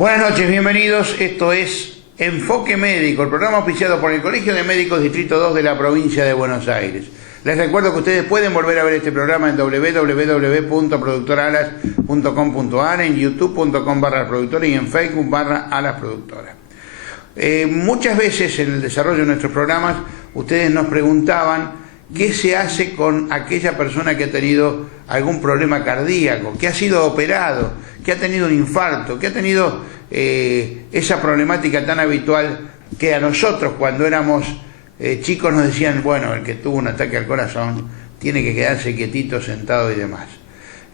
Buenas noches, bienvenidos. Esto es Enfoque Médico, el programa auspiciado por el Colegio de Médicos Distrito 2 de la provincia de Buenos Aires. Les recuerdo que ustedes pueden volver a ver este programa en www.productoralas.com.ar, en youtube.com/productora y en facebook/alasproductora. Muchas veces en el desarrollo de nuestros programas ustedes nos preguntaban qué se hace con aquella persona que ha tenido algún problema cardíaco, que ha sido operado, que ha tenido un infarto, que ha tenido esa problemática tan habitual que a nosotros cuando éramos chicos nos decían, bueno, el que tuvo un ataque al corazón tiene que quedarse quietito, sentado y demás.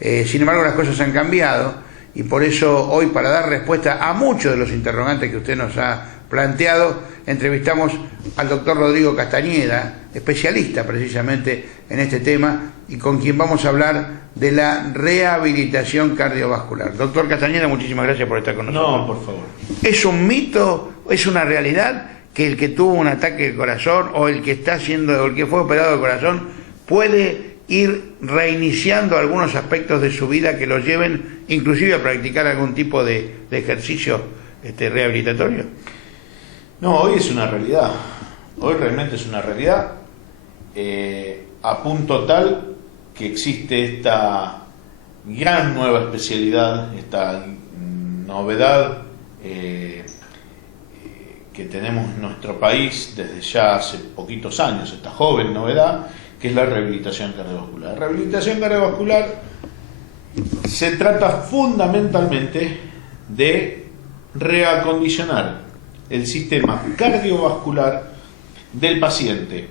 Sin embargo, las cosas han cambiado y por eso hoy, para dar respuesta a muchos de los interrogantes que usted nos ha planteado, entrevistamos al doctor Rodrigo Castañeda, especialista precisamente en este tema y con quien vamos a hablar de la rehabilitación cardiovascular. Doctor Castañeda, muchísimas gracias por estar con nosotros. No, por favor. ¿Es un mito, es una realidad que el que tuvo un ataque del corazón o el que está haciendo, o el que fue operado del corazón puede ir reiniciando algunos aspectos de su vida que los lleven inclusive a practicar algún tipo de ejercicio rehabilitatorio? No, hoy es una realidad. Hoy realmente es una realidad, a punto tal que existe esta gran nueva especialidad, esta novedad que tenemos en nuestro país desde ya hace poquitos años, esta joven novedad, que es la rehabilitación cardiovascular. La rehabilitación cardiovascular se trata fundamentalmente de reacondicionar el sistema cardiovascular del paciente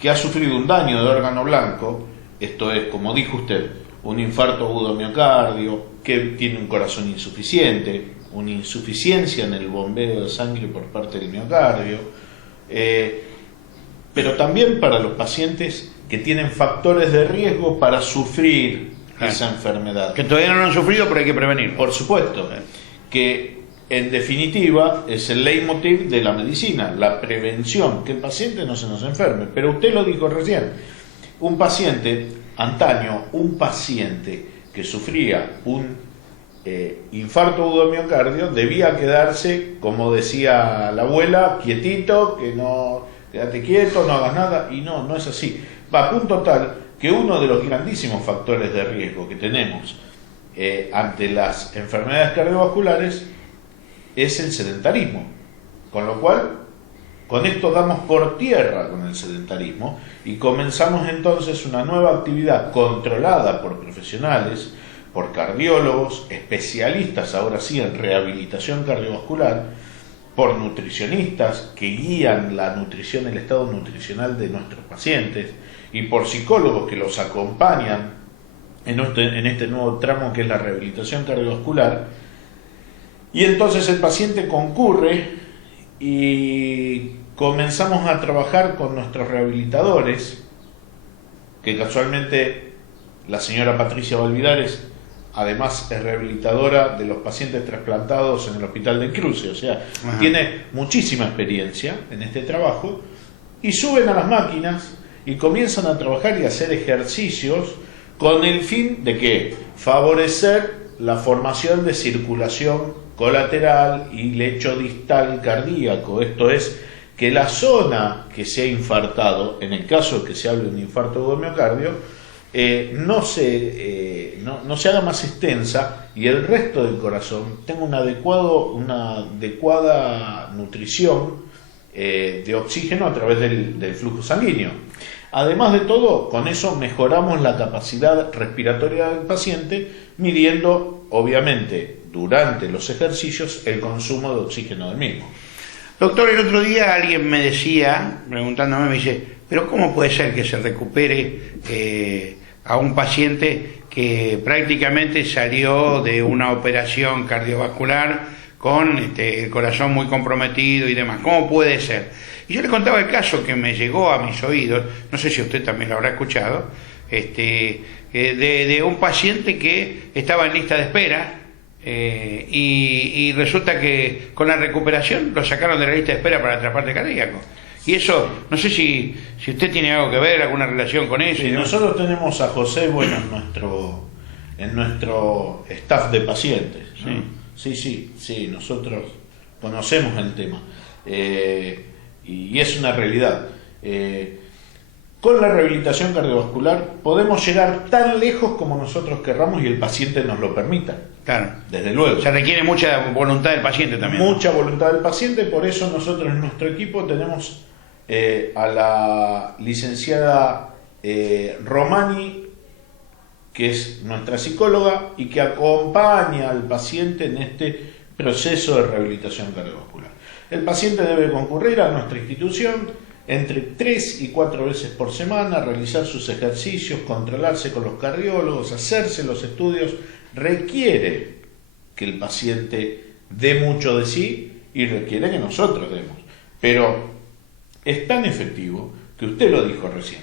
que ha sufrido un daño de órgano blanco, esto es, como dijo usted, un infarto agudo miocardio, que tiene un corazón insuficiente, una insuficiencia en el bombeo de sangre por parte del miocardio, pero también para los pacientes que tienen factores de riesgo para sufrir esa enfermedad. Que todavía no lo han sufrido, pero hay que prevenir. Por supuesto, que en definitiva es el leitmotiv de la medicina, la prevención, que el paciente no se nos enferme. Pero usted lo dijo recién, un paciente que sufría un infarto agudo de miocardio debía quedarse, como decía la abuela, quietito, que no, quédate quieto, no hagas nada, y no es así. Va a punto tal que uno de los grandísimos factores de riesgo que tenemos ante las enfermedades cardiovasculares es el sedentarismo, con lo cual con esto damos por tierra con el sedentarismo y comenzamos entonces una nueva actividad controlada por profesionales, por cardiólogos, especialistas ahora sí en rehabilitación cardiovascular, por nutricionistas que guían la nutrición, el estado nutricional de nuestros pacientes, y por psicólogos que los acompañan en este nuevo tramo que es la rehabilitación cardiovascular. Y entonces el paciente concurre y comenzamos a trabajar con nuestros rehabilitadores, que casualmente la señora Patricia Valvidares además es rehabilitadora de los pacientes trasplantados en el Hospital del Cruce, o sea, tiene muchísima experiencia en este trabajo, y suben a las máquinas y comienzan a trabajar y a hacer ejercicios con el fin de que favorecer la formación de circulación colateral y lecho distal cardíaco, esto es, que la zona que se ha infartado, en el caso de que se hable de un infarto agudo de miocardio, no se haga más extensa y el resto del corazón tenga una adecuada nutrición de oxígeno a través del flujo sanguíneo. Además de todo, con eso mejoramos la capacidad respiratoria del paciente, midiendo, obviamente, durante los ejercicios, el consumo de oxígeno del mismo. Doctor, el otro día alguien me decía, preguntándome, me dice, pero ¿cómo puede ser que se recupere a un paciente que prácticamente salió de una operación cardiovascular con el corazón muy comprometido y demás? ¿Cómo puede ser? Y yo le contaba el caso que me llegó a mis oídos, no sé si usted también lo habrá escuchado, de un paciente que estaba en lista de espera y resulta que con la recuperación lo sacaron de la lista de espera para el trasplante cardíaco. Y eso, no sé si usted tiene algo que ver, alguna relación con eso. Sí, nosotros tenemos a José, bueno, en nuestro staff de pacientes, ¿no? Sí. Sí, nosotros conocemos el tema. Y es una realidad. Con la rehabilitación cardiovascular podemos llegar tan lejos como nosotros querramos y el paciente nos lo permita. Claro. Desde luego. Se requiere mucha voluntad del paciente también. Mucha voluntad del paciente, por eso nosotros en nuestro equipo tenemos a la licenciada Romani, que es nuestra psicóloga y que acompaña al paciente en este proceso de rehabilitación cardiovascular. El paciente debe concurrir a nuestra institución entre 3 y 4 veces por semana, realizar sus ejercicios, controlarse con los cardiólogos, hacerse los estudios. Requiere que el paciente dé mucho de sí y requiere que nosotros demos. Pero es tan efectivo que usted lo dijo recién.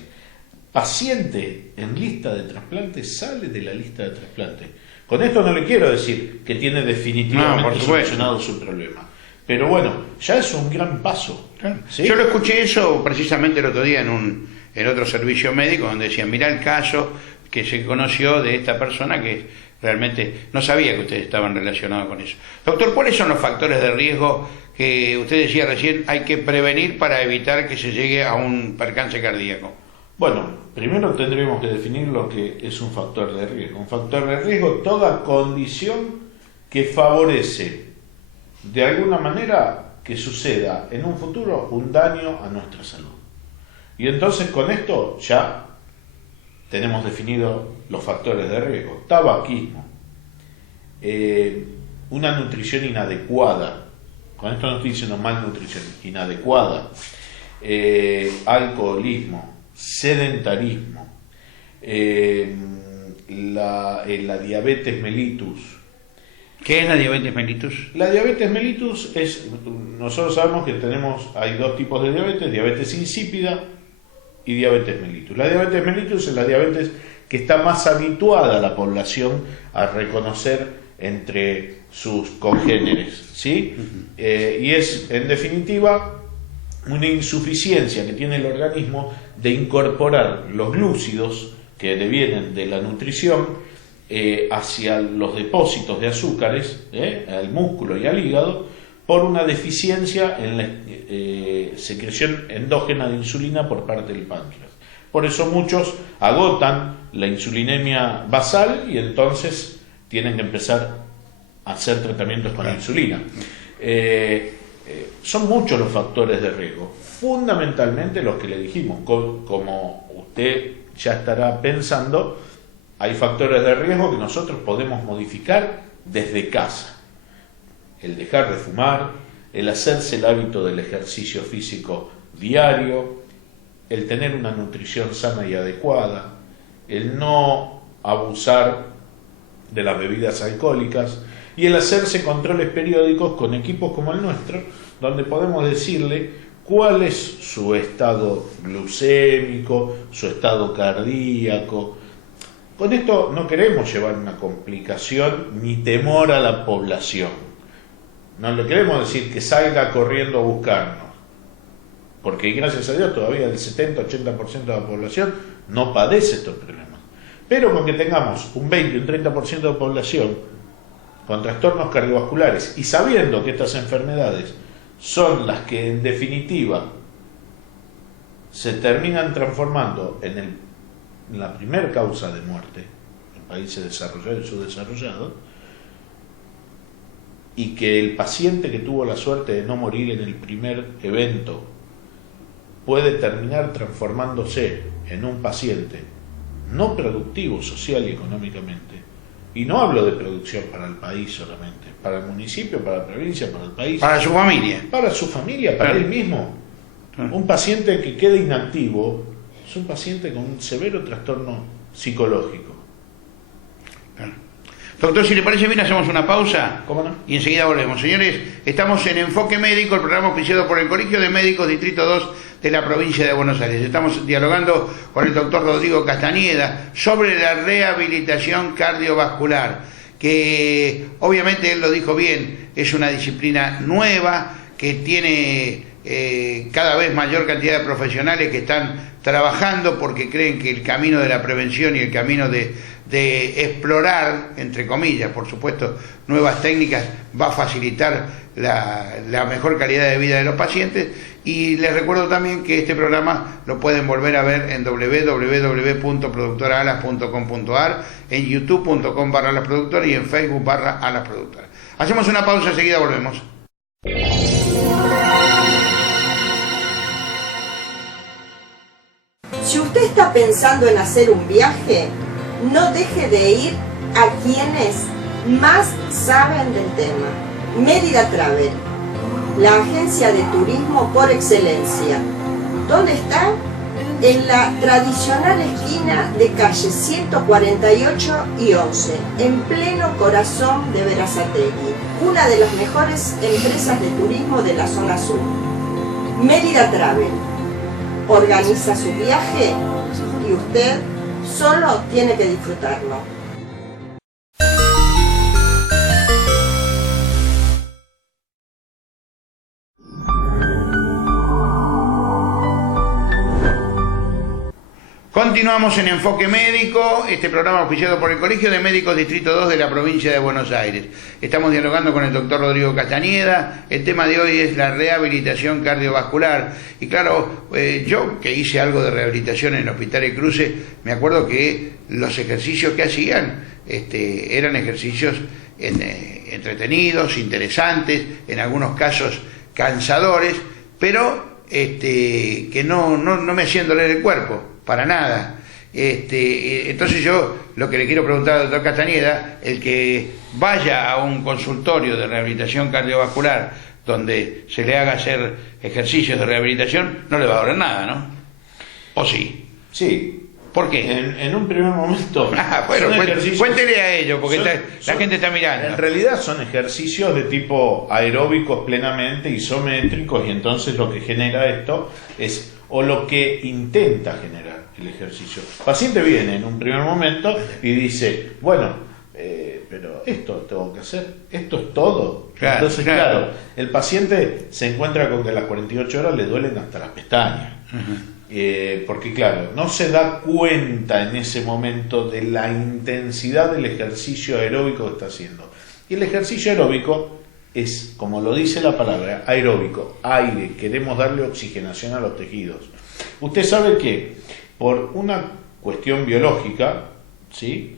Paciente en lista de trasplante sale de la lista de trasplante. Con esto no le quiero decir que tiene definitivamente solucionado su problema. Pero bueno, ya es un gran paso. ¿Sí? Yo lo escuché eso precisamente el otro día en otro servicio médico, donde decían, mirá el caso que se conoció de esta persona que realmente no sabía que ustedes estaban relacionados con eso. Doctor, ¿cuáles son los factores de riesgo que usted decía recién hay que prevenir para evitar que se llegue a un percance cardíaco? Bueno, primero tendríamos que definir lo que es un factor de riesgo. Un factor de riesgo, toda condición que favorece de alguna manera que suceda en un futuro un daño a nuestra salud. Y entonces con esto ya tenemos definidos los factores de riesgo. Tabaquismo, una nutrición inadecuada, con esto no estoy diciendo malnutrición, inadecuada, alcoholismo, sedentarismo, la diabetes mellitus. ¿Qué es la diabetes mellitus? La diabetes mellitus es, nosotros sabemos que hay dos tipos de diabetes insípida y diabetes mellitus. La diabetes mellitus es la diabetes que está más habituada a la población a reconocer entre sus congéneres, ¿sí? Y es, en definitiva, una insuficiencia que tiene el organismo de incorporar los glúcidos que devienen de la nutrición hacia los depósitos de azúcares, al músculo y al hígado, por una deficiencia en la secreción endógena de insulina por parte del páncreas. Por eso muchos agotan la insulinemia basal y entonces tienen que empezar a hacer tratamientos con la insulina. Son muchos los factores de riesgo, fundamentalmente los que le dijimos. Como usted ya estará pensando, hay factores de riesgo que nosotros podemos modificar desde casa. El dejar de fumar, el hacerse el hábito del ejercicio físico diario, el tener una nutrición sana y adecuada, el no abusar de las bebidas alcohólicas y el hacerse controles periódicos con equipos como el nuestro, donde podemos decirle cuál es su estado glucémico, su estado cardíaco. Con esto no queremos llevar una complicación ni temor a la población. No le queremos decir que salga corriendo a buscarnos, porque gracias a Dios todavía el 70-80% de la población no padece estos problemas. Pero con que tengamos un 20 o un 30% de población con trastornos cardiovasculares y sabiendo que estas enfermedades son las que en definitiva se terminan transformando en la primer causa de muerte en países desarrollados y subdesarrollados, y que el paciente que tuvo la suerte de no morir en el primer evento puede terminar transformándose en un paciente no productivo social y económicamente. Y no hablo de producción para el país solamente, para el municipio, para la provincia, para el país. Para su familia. Para su familia, para él mismo. Un paciente que quede inactivo es un paciente con un severo trastorno psicológico. Doctor, si le parece bien, hacemos una pausa. ¿Cómo no? Y enseguida volvemos. Señores, estamos en Enfoque Médico, el programa auspiciado por el Colegio de Médicos Distrito 2 de la provincia de Buenos Aires. Estamos dialogando con el doctor Rodrigo Castañeda sobre la rehabilitación cardiovascular, que obviamente él lo dijo bien, es una disciplina nueva que tiene cada vez mayor cantidad de profesionales que están trabajando porque creen que el camino de la prevención y el camino de explorar, entre comillas, por supuesto, nuevas técnicas va a facilitar la mejor calidad de vida de los pacientes. Y les recuerdo también que este programa lo pueden volver a ver en www.productoraalas.com.ar, en youtube.com/alasproductora y en Facebook/alasproductora. Hacemos una pausa, enseguida volvemos. Si usted está pensando en hacer un viaje, no deje de ir a quienes más saben del tema. Mérida Travel, la agencia de turismo por excelencia. ¿Dónde está? En la tradicional esquina de calle 148 y 11, en pleno corazón de Berazategui, una de las mejores empresas de turismo de la zona sur. Mérida Travel organiza su viaje y usted solo tiene que disfrutarlo. Continuamos en Enfoque Médico, este programa auspiciado por el Colegio de Médicos Distrito 2 de la provincia de Buenos Aires. Estamos dialogando con el doctor Rodrigo Castañeda. El tema de hoy es la rehabilitación cardiovascular. Y claro, yo que hice algo de rehabilitación en el Hospital El Cruce, me acuerdo que los ejercicios que hacían eran ejercicios entretenidos, interesantes, en algunos casos cansadores, pero que no me hacían doler el cuerpo. Para nada. Entonces yo lo que le quiero preguntar al doctor Castañeda, el que vaya a un consultorio de rehabilitación cardiovascular donde se le haga hacer ejercicios de rehabilitación, no le va a doler nada, ¿no? ¿O sí? Sí. ¿Por qué? En un primer momento. Bueno, cuéntele a ellos, porque la gente está mirando. En realidad son ejercicios de tipo aeróbicos plenamente, isométricos, y entonces lo que genera esto es, o lo que intenta generar el ejercicio. El paciente viene en un primer momento y dice, bueno, pero esto tengo que hacer, esto es todo. Claro, entonces, claro, el paciente se encuentra con que a las 48 horas le duelen hasta las pestañas. Porque claro, no se da cuenta en ese momento de la intensidad del ejercicio aeróbico que está haciendo. Y el ejercicio aeróbico es, como lo dice la palabra, aeróbico, aire, queremos darle oxigenación a los tejidos. Usted sabe que por una cuestión biológica, ¿sí?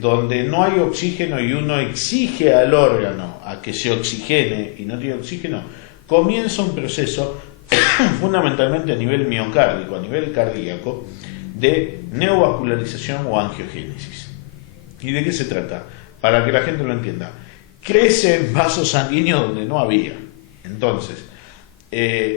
Donde no hay oxígeno y uno exige al órgano a que se oxigene y no tiene oxígeno, comienza un proceso fundamentalmente a nivel miocárdico, a nivel cardíaco, de neovascularización o angiogénesis. ¿Y de qué se trata? Para que la gente lo entienda. Crecen vasos sanguíneos donde no había. Entonces,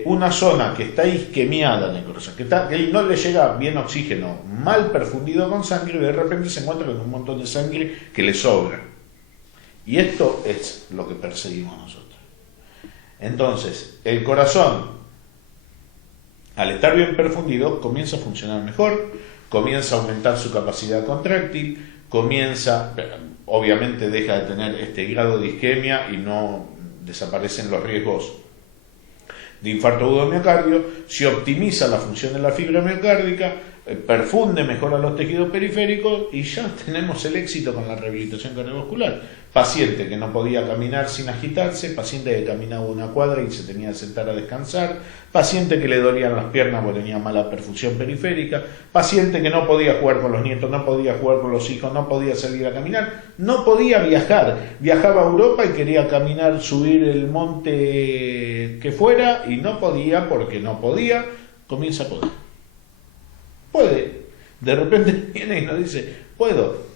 una zona que está isquemiada en el corazón, que no le llega bien oxígeno, mal perfundido con sangre, y de repente se encuentra con un montón de sangre que le sobra. Y esto es lo que perseguimos nosotros. Entonces, el corazón, al estar bien perfundido, comienza a funcionar mejor, comienza a aumentar su capacidad contráctil, obviamente deja de tener este grado de isquemia y no desaparecen los riesgos de infarto agudo de miocardio, se optimiza la función de la fibra miocárdica, perfunde mejor a los tejidos periféricos y ya tenemos el éxito con la rehabilitación cardiovascular. Paciente que no podía caminar sin agitarse, paciente que caminaba una cuadra y se tenía que sentar a descansar, paciente que le dolían las piernas porque tenía mala perfusión periférica, paciente que no podía jugar con los nietos, no podía jugar con los hijos, no podía salir a caminar, no podía viajar, viajaba a Europa y quería caminar, subir el monte que fuera y no podía porque no podía, comienza a poder. Puede, de repente viene y nos dice, puedo.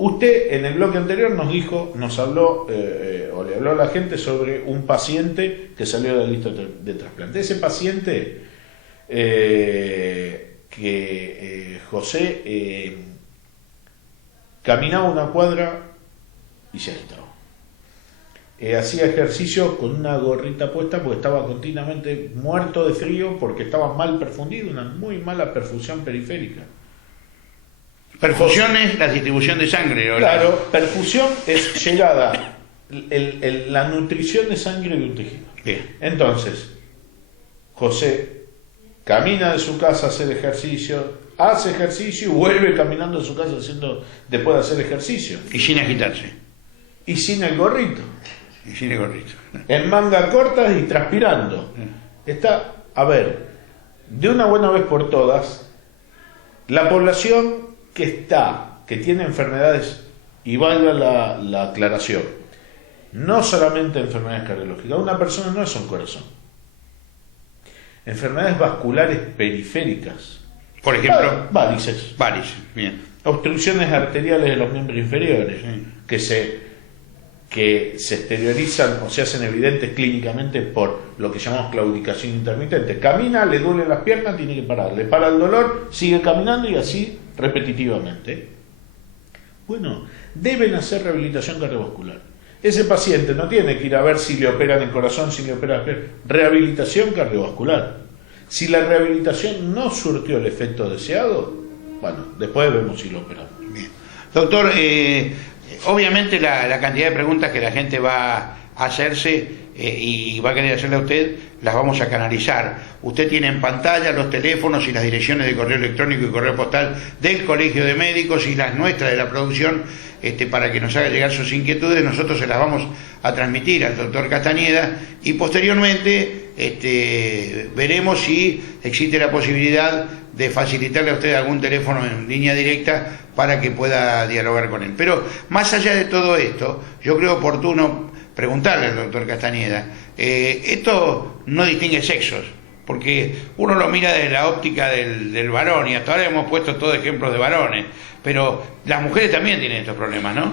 Usted en el bloque anterior nos habló o le habló a la gente sobre un paciente que salió de la lista de trasplante. Ese paciente José caminaba una cuadra y se agitaba. Hacía ejercicio con una gorrita puesta porque estaba continuamente muerto de frío porque estaba mal perfundido, una muy mala perfusión periférica. Perfusión es la distribución de sangre. Claro, perfusión es llegada, la nutrición de sangre de un tejido. Bien. Entonces, José camina de su casa a hacer ejercicio, hace ejercicio y vuelve caminando de su casa después de hacer ejercicio. Y sin agitarse. Y sin el gorrito. Y sin el gorrito. En manga corta y transpirando. Está, a ver, de una buena vez por todas, la población que tiene enfermedades, y valga la aclaración, no solamente enfermedades cardiológicas, una persona no es un corazón. Enfermedades vasculares periféricas. Por ejemplo, varices. Varices, bien. Obstrucciones arteriales de los miembros inferiores, que se exteriorizan o se hacen evidentes clínicamente por lo que llamamos claudicación intermitente. Camina, le duelen las piernas, tiene que parar. Le para el dolor, sigue caminando y así repetitivamente. Bueno, deben hacer rehabilitación cardiovascular. Ese paciente no tiene que ir a ver si le operan el corazón, si le operan la pierna. Rehabilitación cardiovascular. Si la rehabilitación no surtió el efecto deseado, bueno, después vemos si lo operamos. Bien. Doctor, obviamente la cantidad de preguntas que la gente va a hacerse y va a querer hacerle a usted, las vamos a canalizar. Usted tiene en pantalla los teléfonos y las direcciones de correo electrónico y correo postal del Colegio de Médicos y las nuestras de la producción, para que nos haga llegar sus inquietudes. Nosotros se las vamos a transmitir al doctor Castañeda y posteriormente veremos si existe la posibilidad de facilitarle a usted algún teléfono en línea directa para que pueda dialogar con él. Pero más allá de todo esto, yo creo oportuno preguntarle al doctor Castañeda, esto no distingue sexos, porque uno lo mira desde la óptica del varón, y hasta ahora hemos puesto todos ejemplos de varones, pero las mujeres también tienen estos problemas, ¿no?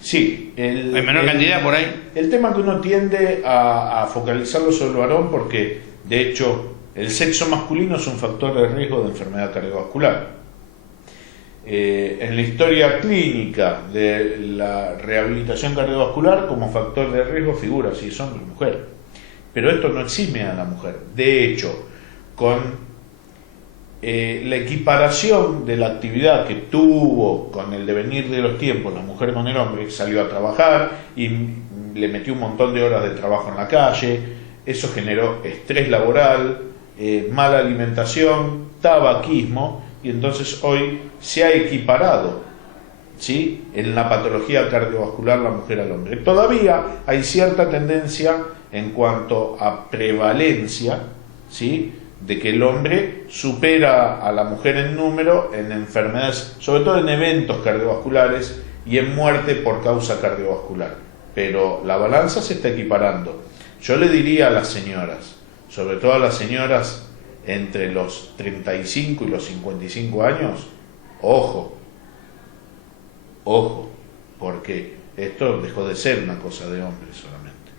Sí. En menor cantidad por ahí. El tema que uno tiende a focalizarlo sobre el varón porque, de hecho, el sexo masculino es un factor de riesgo de enfermedad cardiovascular. En la historia clínica de la rehabilitación cardiovascular, como factor de riesgo figura si es hombre o mujer. Pero esto no exime a la mujer. De hecho, con la equiparación de la actividad que tuvo con el devenir de los tiempos la mujer con el hombre, salió a trabajar y le metió un montón de horas de trabajo en la calle, eso generó estrés laboral, mala alimentación, tabaquismo, y entonces hoy se ha equiparado, ¿sí?, en la patología cardiovascular la mujer al hombre. Todavía hay cierta tendencia en cuanto a prevalencia, ¿sí?, de que el hombre supera a la mujer en número en enfermedades, sobre todo en eventos cardiovasculares y en muerte por causa cardiovascular. Pero la balanza se está equiparando. Yo le diría a las señoras, sobre todo a las señoras entre los 35 y los 55 años, ojo, porque esto dejó de ser una cosa de hombres solamente.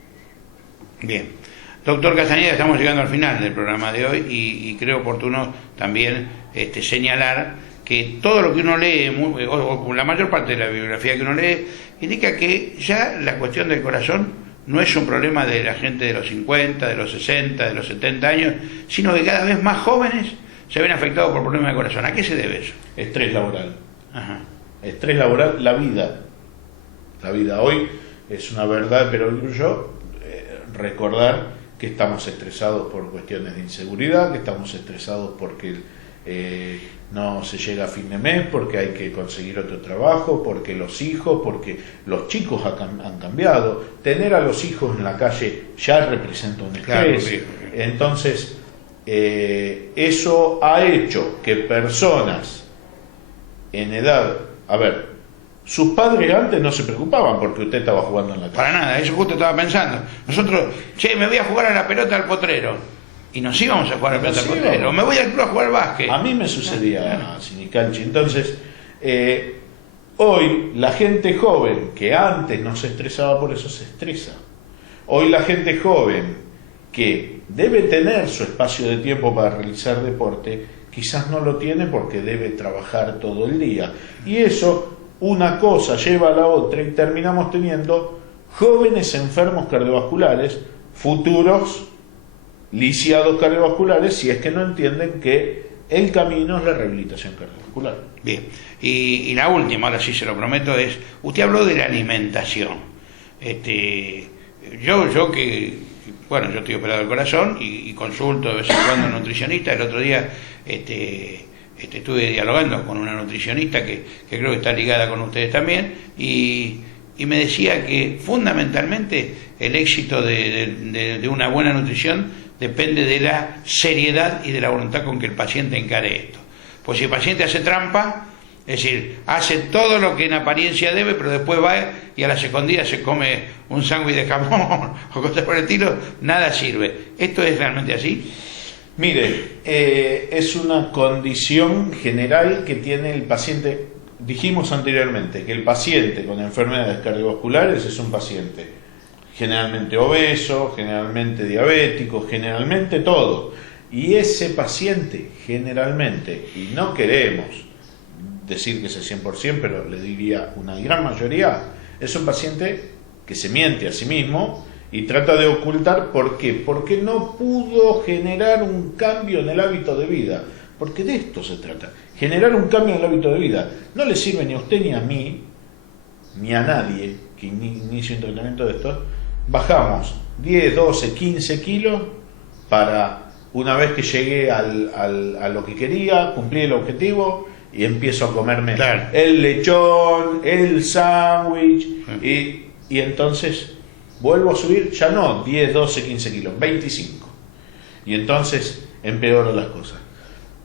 Bien. Doctor Castañeda, estamos llegando al final del programa de hoy y creo oportuno también señalar que todo lo que uno lee, o la mayor parte de la bibliografía que uno lee, indica que ya la cuestión del corazón no es un problema de la gente de los 50, de los 60, de los 70 años, sino que cada vez más jóvenes se ven afectados por problemas de corazón. ¿A qué se debe eso? Estrés laboral. Ajá. Estrés laboral, la vida. La vida hoy es una verdad, pero yo recordar que estamos estresados por cuestiones de inseguridad, que estamos estresados porque no se llega a fin de mes, porque hay que conseguir otro trabajo, porque los hijos, porque los chicos han cambiado. Tener a los hijos en la calle ya representa un estrés. Claro. Entonces, eso ha hecho que personas en edad... A ver, sus padres antes no se preocupaban porque usted estaba jugando en la calle. Para nada, eso justo estaba pensando. Nosotros, me voy a jugar a la pelota al potrero. Y nos íbamos a jugar a la pelota al potrero. Me voy al club a jugar al básquet. A mí me sucedía, Sinicalchi. Entonces, hoy la gente joven que antes no se estresaba por eso se estresa. Hoy la gente joven que debe tener su espacio de tiempo para realizar deporte, quizás no lo tiene porque debe trabajar todo el día. Y eso... una cosa lleva a la otra y terminamos teniendo jóvenes enfermos cardiovasculares, futuros lisiados cardiovasculares, si es que no entienden que el camino es la rehabilitación cardiovascular. Bien, y la última, ahora sí se lo prometo, es, usted habló de la alimentación. Yo que bueno, yo estoy operado del corazón y consulto de vez en cuando a un nutricionista. El otro día estuve dialogando con una nutricionista que creo que está ligada con ustedes también, y me decía que fundamentalmente el éxito de una buena nutrición depende de la seriedad y de la voluntad con que el paciente encare esto. Pues si el paciente hace trampa, es decir, hace todo lo que en apariencia debe, pero después va y a la secondía se come un sándwich de jamón o cosas por el estilo, nada sirve. ¿Esto es realmente así? Mire, es una condición general que tiene el paciente. Dijimos anteriormente que el paciente con enfermedades cardiovasculares es un paciente generalmente obeso, generalmente diabético, generalmente todo. Y ese paciente generalmente, y no queremos decir que es el 100%, pero le diría una gran mayoría, es un paciente que se miente a sí mismo y trata de ocultar. ¿Por qué? Porque no pudo generar un cambio en el hábito de vida. Porque de esto se trata, generar un cambio en el hábito de vida. No le sirve ni a usted ni a mí, ni a nadie que inicie un tratamiento de esto. Bajamos 10, 12, 15 kilos para, una vez que llegué a lo que quería, cumplí el objetivo y empiezo a comerme el lechón, el sándwich, y entonces vuelvo a subir, ya no 10, 12, 15 kilos, 25. Y entonces empeoro las cosas.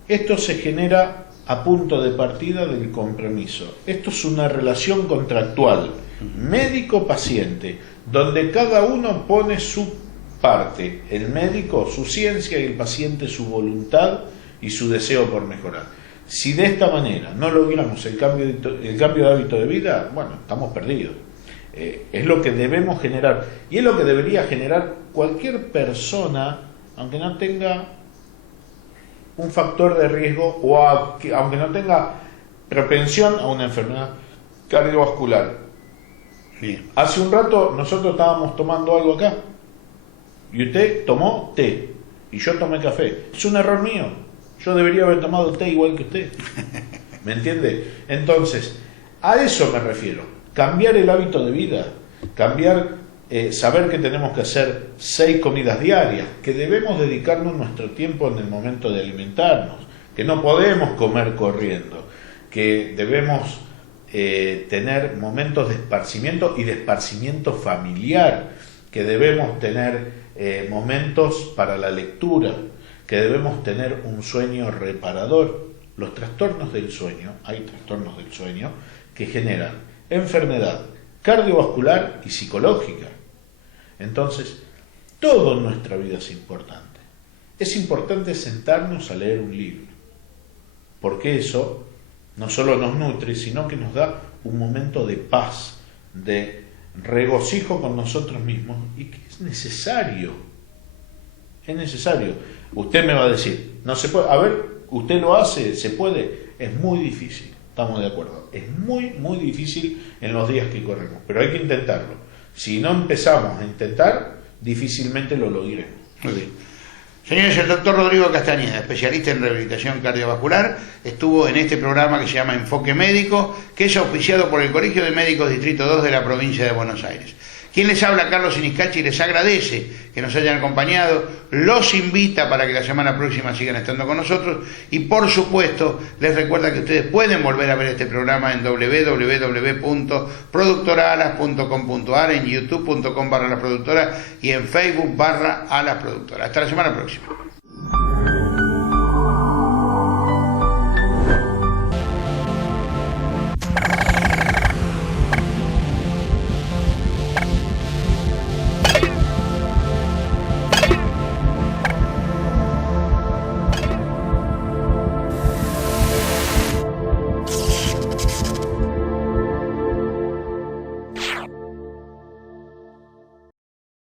Esto se genera a punto de partida del compromiso. Esto es una relación contractual, médico-paciente, donde cada uno pone su parte, el médico su ciencia y el paciente su voluntad y su deseo por mejorar. Si de esta manera no logramos el cambio de hábito de vida, bueno, estamos perdidos. Es lo que debemos generar, y es lo que debería generar cualquier persona, aunque no tenga un factor de riesgo o aunque no tenga propensión a una enfermedad cardiovascular. Bien. Hace un rato nosotros estábamos tomando algo acá y usted tomó té y yo tomé café. Es un error mío. Yo debería haber tomado té igual que usted. ¿Me entiende? Entonces, a eso me refiero. Cambiar el hábito de vida, saber que tenemos que hacer 6 comidas diarias, que debemos dedicarnos nuestro tiempo en el momento de alimentarnos, que no podemos comer corriendo, que debemos tener momentos de esparcimiento y de esparcimiento familiar, que debemos tener momentos para la lectura, que debemos tener un sueño reparador. Los trastornos del sueño, hay trastornos del sueño que generan enfermedad cardiovascular y psicológica. Entonces, todo en nuestra vida es importante. Es importante sentarnos a leer un libro, porque eso no solo nos nutre, sino que nos da un momento de paz, de regocijo con nosotros mismos, y que es necesario. Es necesario. Usted me va a decir, no se puede. A ver, usted lo hace, se puede. Es muy difícil, estamos de acuerdo. Es muy, muy difícil en los días que corremos, pero hay que intentarlo. Si no empezamos a intentar, difícilmente lo lograremos. Muy bien. Señores, el doctor Rodrigo Castañeda, especialista en rehabilitación cardiovascular, estuvo en este programa que se llama Enfoque Médico, que es auspiciado por el Colegio de Médicos Distrito 2 de la provincia de Buenos Aires. Quien les habla, Carlos Siniscalchi, les agradece que nos hayan acompañado, los invita para que la semana próxima sigan estando con nosotros y por supuesto les recuerda que ustedes pueden volver a ver este programa en www.productoraalas.com.ar, en youtube.com/La Productora y en Facebook /Alas Productora. Hasta la semana próxima.